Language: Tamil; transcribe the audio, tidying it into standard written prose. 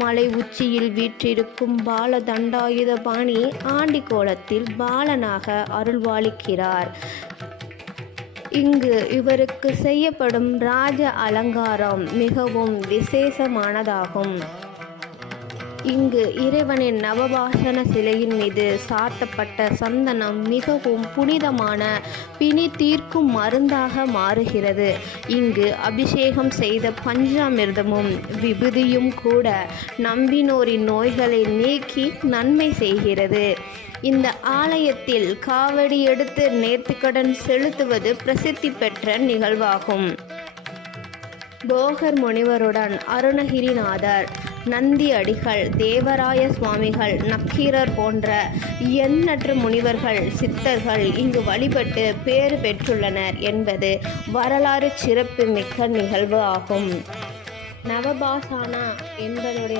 மலை உச்சியில் வீற்றிருக்கும் பால தண்டாயுதபாணி ஆண்டிக்கோலத்தில் பாலனாக அருள்வாளிக்கிறார். இங்கு இவருக்கு செய்யப்படும் ராஜ அலங்காரம் மிகவும் விசேஷமானதாகும். இங்கு இறைவனின் நவபாஷண சிலையின் மீது சாத்தப்பட்ட சந்தனம் மிகவும் புனிதமான பிணி தீர்க்கும் மருந்தாக மாறுகிறது. இங்கு அபிஷேகம் செய்த பஞ்சாமிர்தமும் விபூதியும் கூட நம்பினோரின் நோய்களை நீக்கி நன்மை செய்கிறது. இந்த ஆலயத்தில் காவடி எடுத்து நேர்த்திக்கடன் செலுத்துவது பிரசித்தி பெற்ற நிகழ்வாகும். போகர் முனிவருடன் அருணகிரிநாதர், நந்தி அடிகள், தேவராய சுவாமிகள், நக்கீரர் போன்ற எண்ணற்ற முனிவர்கள், சித்தர்கள் இங்கு வழிபட்டு பேறு பெற்றுள்ளனர் என்பது வரலாறு சிறப்பு மிக்க நிகழ்வு ஆகும். நவபாஷான என்பதுடைய